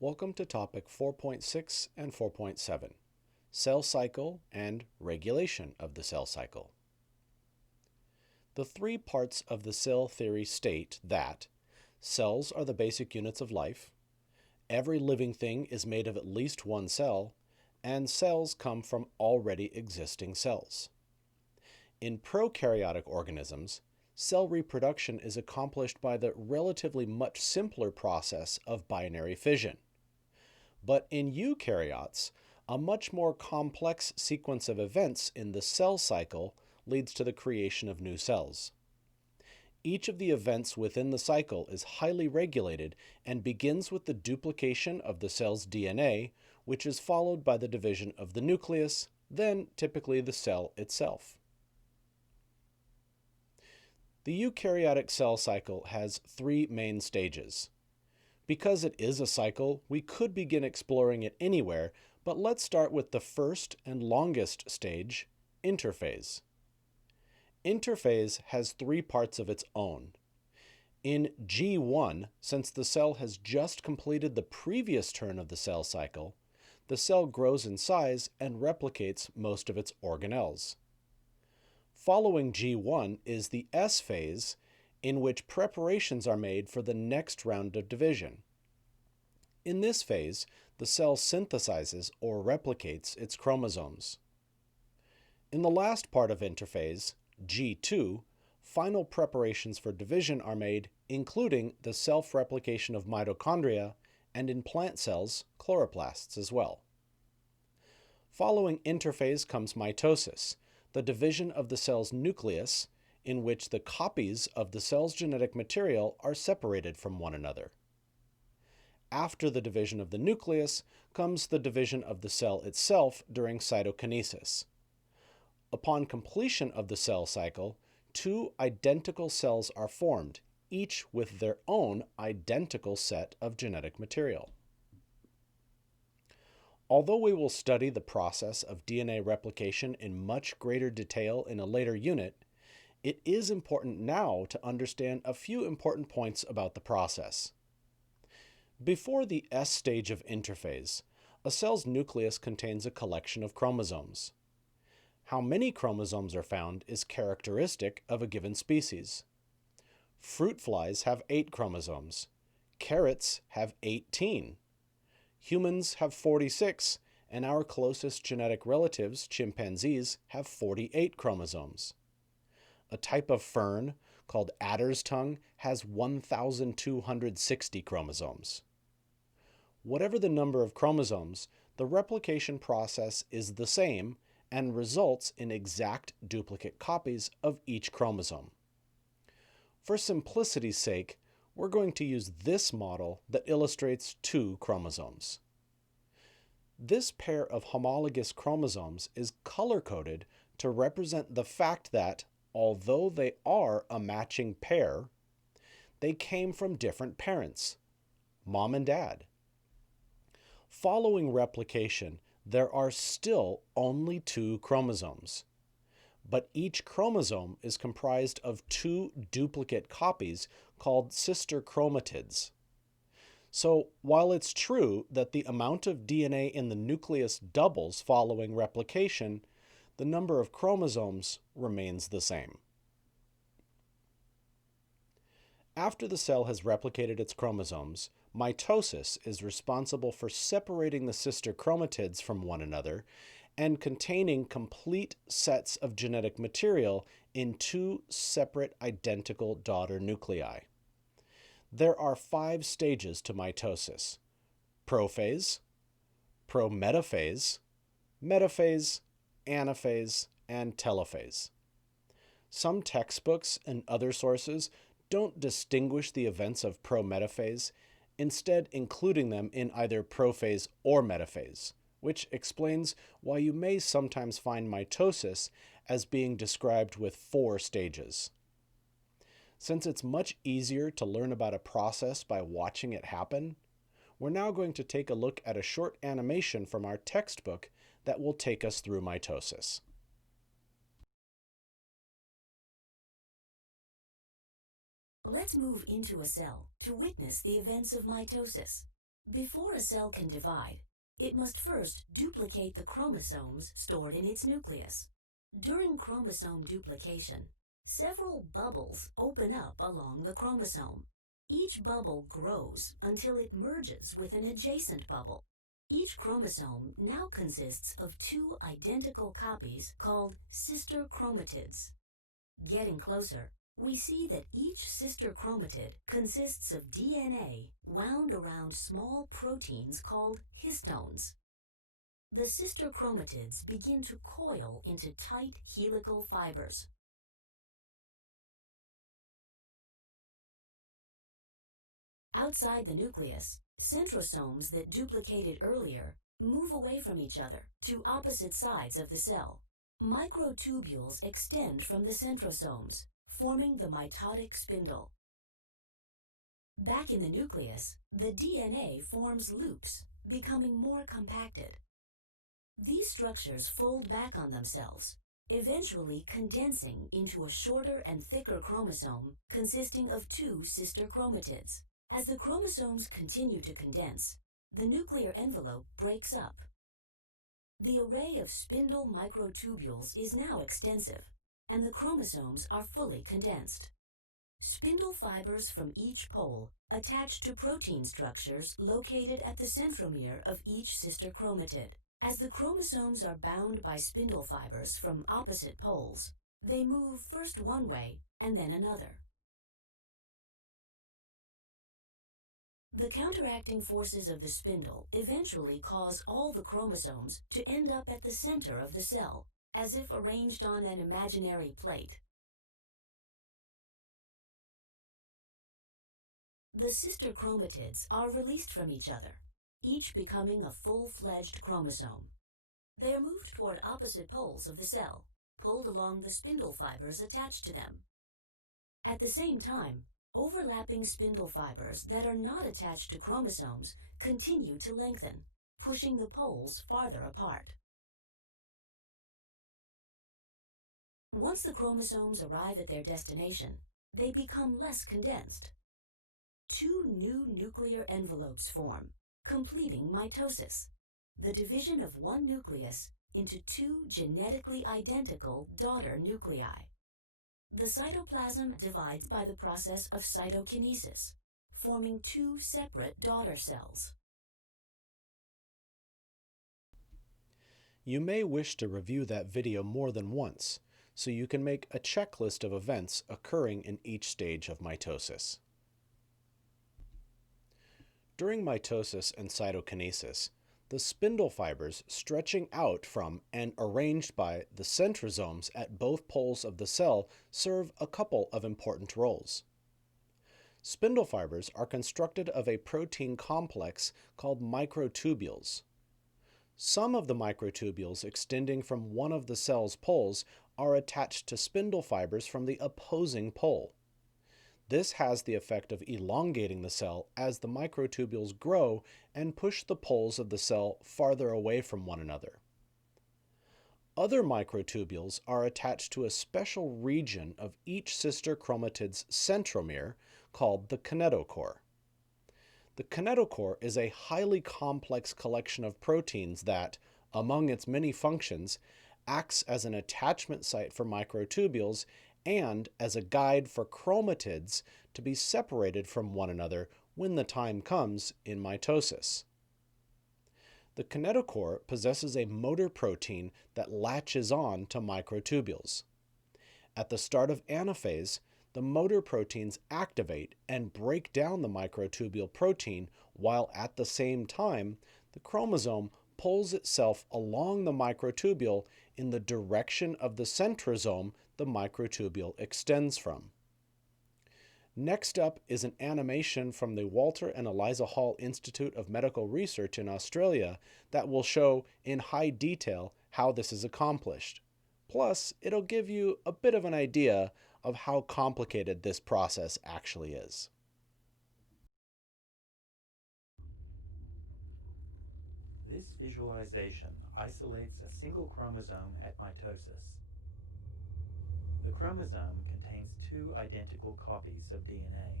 Welcome to topic 4.6 and 4.7, cell cycle and regulation of the cell cycle. The three parts of the cell theory state that cells are the basic units of life, every living thing is made of at least one cell, and cells come from already existing cells. In prokaryotic organisms, cell reproduction is accomplished by the relatively much simpler process of binary fission. But in eukaryotes, a much more complex sequence of events in the cell cycle leads to the creation of new cells. Each of the events within the cycle is highly regulated and begins with the duplication of the cell's DNA, which is followed by the division of the nucleus, then typically the cell itself. The eukaryotic cell cycle has three main stages. Because it is a cycle, we could begin exploring it anywhere, but let's start with the first and longest stage, interphase. Interphase has three parts of its own. In G1, since the cell has just completed the previous turn of the cell cycle, the cell grows in size and replicates most of its organelles. Following G1 is the S phase, in which preparations are made for the next round of division. In this phase, the cell synthesizes or replicates its chromosomes. In the last part of interphase, G2, final preparations for division are made, including the self-replication of mitochondria and in plant cells, chloroplasts as well. Following interphase comes mitosis, the division of the cell's nucleus, in which the copies of the cell's genetic material are separated from one another. After the division of the nucleus comes the division of the cell itself during cytokinesis. Upon completion of the cell cycle, two identical cells are formed, each with their own identical set of genetic material. Although we will study the process of DNA replication in much greater detail in a later unit, it is important now to understand a few important points about the process. Before the S stage of interphase, a cell's nucleus contains a collection of chromosomes. How many chromosomes are found is characteristic of a given species. Fruit flies have 8 chromosomes. Carrots have 18. Humans have 46, and our closest genetic relatives, chimpanzees, have 48 chromosomes. A type of fern, called adder's tongue, has 1,260 chromosomes. Whatever the number of chromosomes, the replication process is the same and results in exact duplicate copies of each chromosome. For simplicity's sake, we're going to use this model that illustrates 2 chromosomes. This pair of homologous chromosomes is color-coded to represent the fact that, although they are a matching pair, they came from different parents, mom and dad. Following replication, there are still only 2 chromosomes, but each chromosome is comprised of 2 duplicate copies called sister chromatids. So while it's true that the amount of DNA in the nucleus doubles following replication, the number of chromosomes remains the same. After the cell has replicated its chromosomes, mitosis is responsible for separating the sister chromatids from one another and containing complete sets of genetic material in 2 separate identical daughter nuclei. There are 5 stages to mitosis: prophase, prometaphase, metaphase, anaphase, and telophase. Some textbooks and other sources don't distinguish the events of prometaphase, instead including them in either prophase or metaphase, which explains why you may sometimes find mitosis as being described with 4 stages. Since it's much easier to learn about a process by watching it happen, we're now going to take a look at a short animation from our textbook that will take us through mitosis. Let's move into a cell to witness the events of mitosis. Before a cell can divide, it must first duplicate the chromosomes stored in its nucleus. During chromosome duplication, several bubbles open up along the chromosome. Each bubble grows until it merges with an adjacent bubble. Each chromosome now consists of two identical copies called sister chromatids. Getting closer, we see that each sister chromatid consists of DNA wound around small proteins called histones. The sister chromatids begin to coil into tight helical fibers. Outside the nucleus, centrosomes that duplicated earlier move away from each other to opposite sides of the cell. Microtubules extend from the centrosomes, forming the mitotic spindle. Back in the nucleus, the DNA forms loops, becoming more compacted. These structures fold back on themselves, eventually condensing into a shorter and thicker chromosome consisting of two sister chromatids. As the chromosomes continue to condense, the nuclear envelope breaks up. The array of spindle microtubules is now extensive, and the chromosomes are fully condensed. Spindle fibers from each pole attach to protein structures located at the centromere of each sister chromatid. As the chromosomes are bound by spindle fibers from opposite poles, they move first one way and then another. The counteracting forces of the spindle eventually cause all the chromosomes to end up at the center of the cell, as if arranged on an imaginary plate. The sister chromatids are released from each other, each becoming a full-fledged chromosome. They are moved toward opposite poles of the cell, pulled along the spindle fibers attached to them. At the same time, overlapping spindle fibers that are not attached to chromosomes continue to lengthen, pushing the poles farther apart. Once the chromosomes arrive at their destination, they become less condensed. Two new nuclear envelopes form, completing mitosis, the division of one nucleus into two genetically identical daughter nuclei. The cytoplasm divides by the process of cytokinesis, forming two separate daughter cells. You may wish to review that video more than once, so you can make a checklist of events occurring in each stage of mitosis. During mitosis and cytokinesis, the spindle fibers stretching out from and arranged by the centrosomes at both poles of the cell serve a couple of important roles. Spindle fibers are constructed of a protein complex called microtubules. Some of the microtubules extending from one of the cell's poles are attached to spindle fibers from the opposing pole. This has the effect of elongating the cell as the microtubules grow and push the poles of the cell farther away from one another. Other microtubules are attached to a special region of each sister chromatid's centromere called the kinetochore. The kinetochore is a highly complex collection of proteins that, among its many functions, acts as an attachment site for microtubules and as a guide for chromatids to be separated from one another when the time comes in mitosis. The kinetochore possesses a motor protein that latches on to microtubules. At the start of anaphase, the motor proteins activate and break down the microtubule protein, while at the same time, the chromosome pulls itself along the microtubule in the direction of the centrosome the microtubule extends from. Next up is an animation from the Walter and Eliza Hall Institute of Medical Research in Australia that will show in high detail how this is accomplished. Plus, it'll give you a bit of an idea of how complicated this process actually is. This visualization isolates a single chromosome at mitosis. The chromosome contains two identical copies of DNA.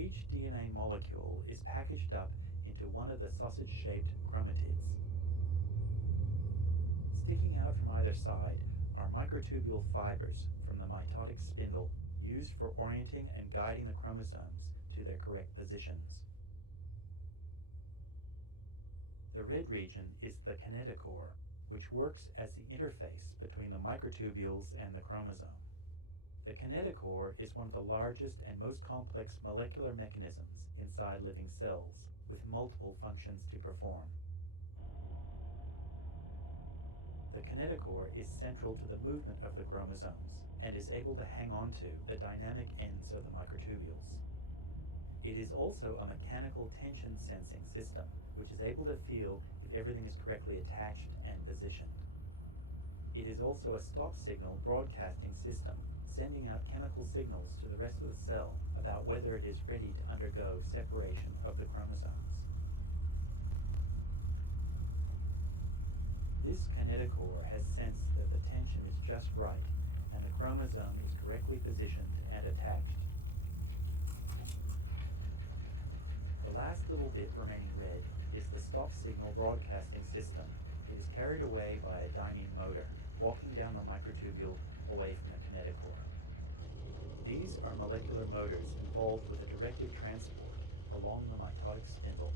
Each DNA molecule is packaged up into one of the sausage-shaped chromatids. Sticking out from either side are microtubule fibers from the mitotic spindle, used for orienting and guiding the chromosomes to their correct positions. The red region is the kinetochore, which works as the interface between the microtubules and the chromosome. The kinetochore is one of the largest and most complex molecular mechanisms inside living cells, with multiple functions to perform. The kinetochore is central to the movement of the chromosomes and is able to hang on to the dynamic ends of the microtubules. It is also a mechanical tension sensing system, which is able to feel if everything is correctly attached and positioned. It is also a stop signal broadcasting system, sending out chemical signals to the rest of the cell about whether it is ready to undergo separation of the chromosomes. This kinetochore has sensed that the tension is just right and the chromosome is correctly positioned and attached. The last little bit remaining red is the stop signal broadcasting system. It is carried away by a dynein motor, walking down the microtubule away from the kinetochore. These are molecular motors involved with a directed transport along the mitotic spindle.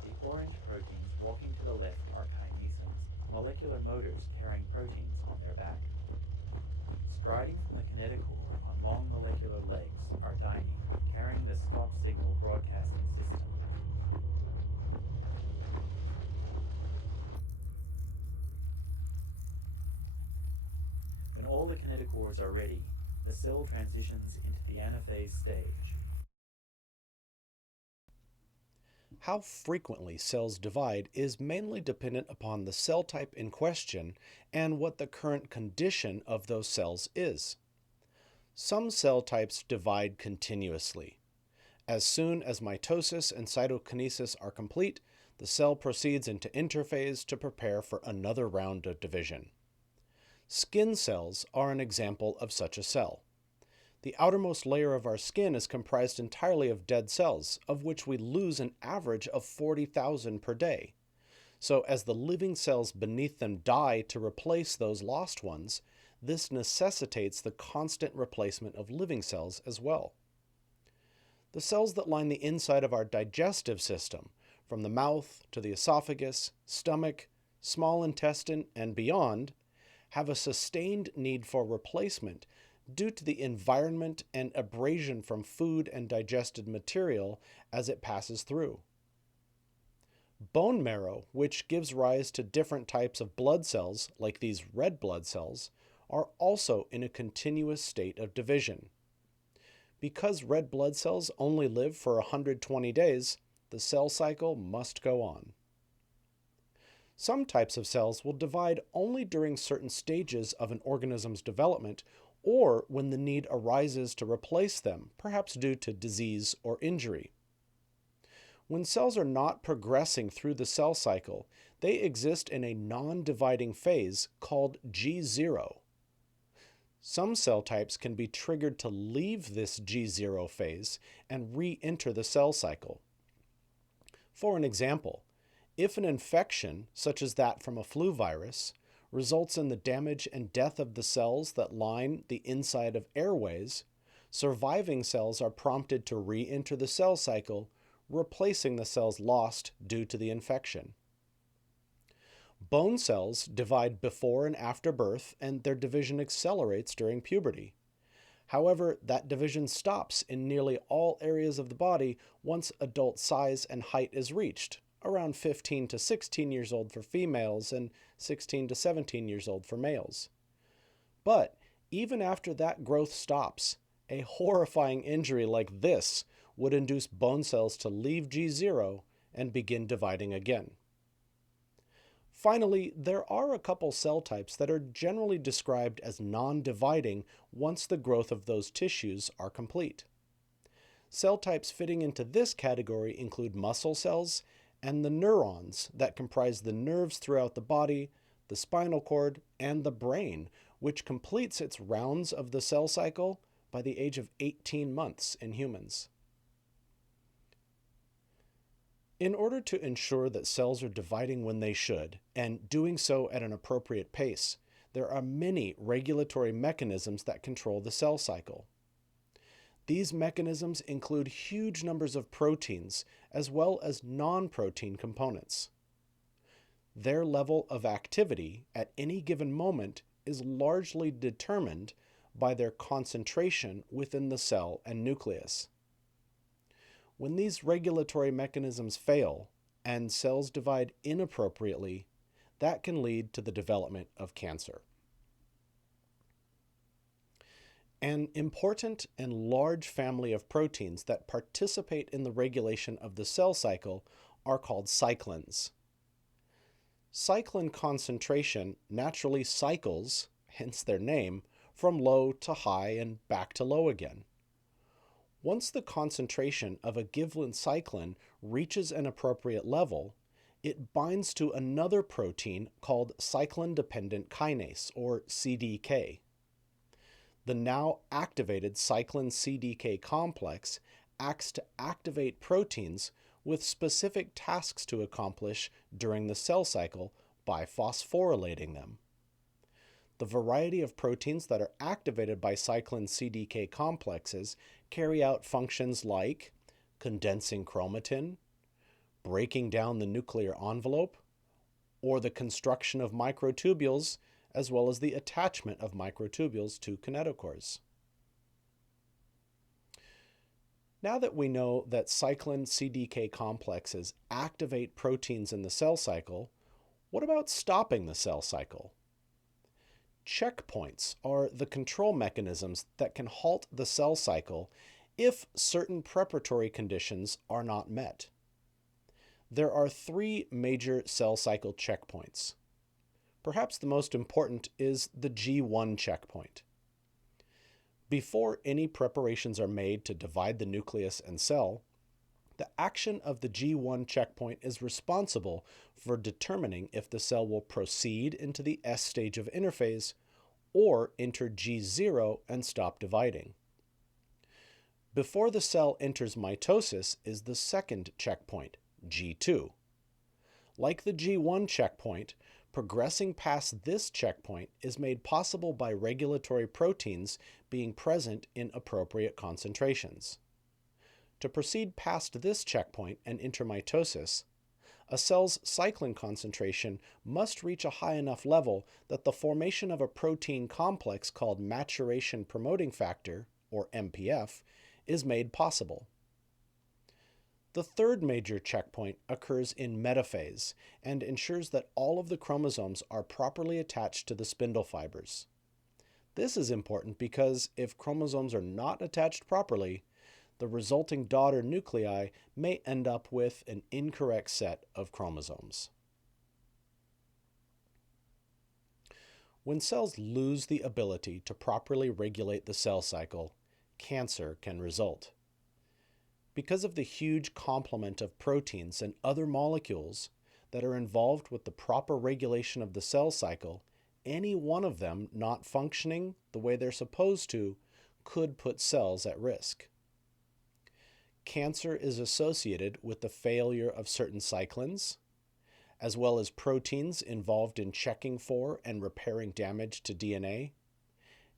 The orange proteins walking to the left are kinesins, molecular motors carrying proteins on their back. Striding from the kinetochore on long molecular legs are dynein, carrying the stop signal broadcasting system. When all the kinetochores are ready, the cell transitions into the anaphase stage. How frequently cells divide is mainly dependent upon the cell type in question and what the current condition of those cells is. Some cell types divide continuously. As soon as mitosis and cytokinesis are complete, the cell proceeds into interphase to prepare for another round of division. Skin cells are an example of such a cell. The outermost layer of our skin is comprised entirely of dead cells, of which we lose an average of 40,000 per day. So as the living cells beneath them die to replace those lost ones, this necessitates the constant replacement of living cells as well. The cells that line the inside of our digestive system, from the mouth to the esophagus, stomach, small intestine, and beyond, have a sustained need for replacement due to the environment and abrasion from food and digested material as it passes through. Bone marrow, which gives rise to different types of blood cells, like these red blood cells, are also in a continuous state of division. Because red blood cells only live for 120 days, the cell cycle must go on. Some types of cells will divide only during certain stages of an organism's development or when the need arises to replace them, perhaps due to disease or injury. When cells are not progressing through the cell cycle, they exist in a non-dividing phase called G0. Some cell types can be triggered to leave this G0 phase and re-enter the cell cycle. For an example, if an infection, such as that from a flu virus, results in the damage and death of the cells that line the inside of airways, surviving cells are prompted to re-enter the cell cycle, replacing the cells lost due to the infection. Bone cells divide before and after birth, and their division accelerates during puberty. However, that division stops in nearly all areas of the body once adult size and height is reached, around 15 to 16 years old for females and 16 to 17 years old for males. But even after that growth stops, a horrifying injury like this would induce bone cells to leave G0 and begin dividing again. Finally, there are a couple cell types that are generally described as non-dividing once the growth of those tissues are complete. Cell types fitting into this category include muscle cells and the neurons that comprise the nerves throughout the body, the spinal cord, and the brain, which completes its rounds of the cell cycle by the age of 18 months in humans. In order to ensure that cells are dividing when they should, and doing so at an appropriate pace, there are many regulatory mechanisms that control the cell cycle. These mechanisms include huge numbers of proteins as well as non-protein components. Their level of activity at any given moment is largely determined by their concentration within the cell and nucleus. When these regulatory mechanisms fail and cells divide inappropriately, that can lead to the development of cancer. An important and large family of proteins that participate in the regulation of the cell cycle are called cyclins. Cyclin concentration naturally cycles, hence their name, from low to high and back to low again. Once the concentration of a given cyclin reaches an appropriate level, it binds to another protein called cyclin-dependent kinase, or CDK. The now activated cyclin CDK complex acts to activate proteins with specific tasks to accomplish during the cell cycle by phosphorylating them. The variety of proteins that are activated by cyclin CDK complexes carry out functions like condensing chromatin, breaking down the nuclear envelope, or the construction of microtubules, as well as the attachment of microtubules to kinetochores. Now that we know that cyclin CDK complexes activate proteins in the cell cycle, what about stopping the cell cycle? Checkpoints are the control mechanisms that can halt the cell cycle if certain preparatory conditions are not met. There are three major cell cycle checkpoints. Perhaps the most important is the G1 checkpoint. Before any preparations are made to divide the nucleus and cell, the action of the G1 checkpoint is responsible for determining if the cell will proceed into the S stage of interphase or enter G0 and stop dividing. Before the cell enters mitosis is the second checkpoint, G2. Like the G1 checkpoint, progressing past this checkpoint is made possible by regulatory proteins being present in appropriate concentrations. To proceed past this checkpoint and enter mitosis, a cell's cyclin concentration must reach a high enough level that the formation of a protein complex called maturation promoting factor, or MPF, is made possible. The third major checkpoint occurs in metaphase and ensures that all of the chromosomes are properly attached to the spindle fibers. This is important because if chromosomes are not attached properly, the resulting daughter nuclei may end up with an incorrect set of chromosomes. When cells lose the ability to properly regulate the cell cycle, cancer can result. Because of the huge complement of proteins and other molecules that are involved with the proper regulation of the cell cycle, any one of them not functioning the way they're supposed to could put cells at risk. Cancer is associated with the failure of certain cyclins, as well as proteins involved in checking for and repairing damage to DNA,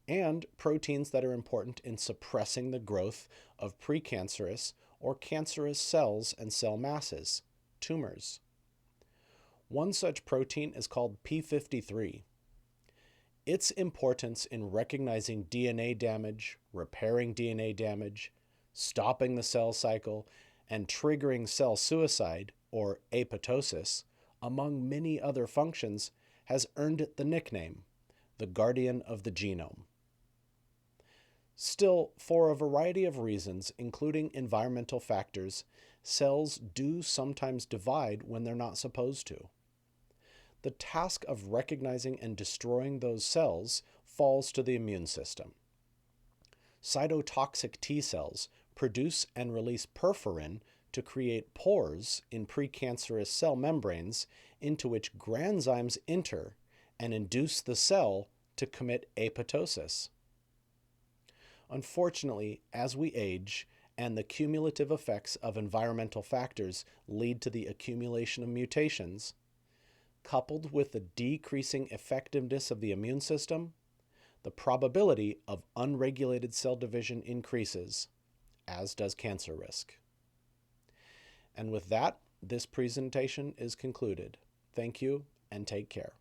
and proteins that are important in suppressing the growth of precancerous or cancerous cells and cell masses, tumors. One such protein is called P53. Its importance in recognizing DNA damage, repairing DNA damage, stopping the cell cycle, and triggering cell suicide, or apoptosis, among many other functions, has earned it the nickname, the guardian of the genome. Still, for a variety of reasons, including environmental factors, cells do sometimes divide when they're not supposed to. The task of recognizing and destroying those cells falls to the immune system. Cytotoxic T cells produce and release perforin to create pores in precancerous cell membranes into which granzymes enter and induce the cell to commit apoptosis. Unfortunately, as we age and the cumulative effects of environmental factors lead to the accumulation of mutations, coupled with the decreasing effectiveness of the immune system, the probability of unregulated cell division increases, as does cancer risk. And with that, this presentation is concluded. Thank you and take care.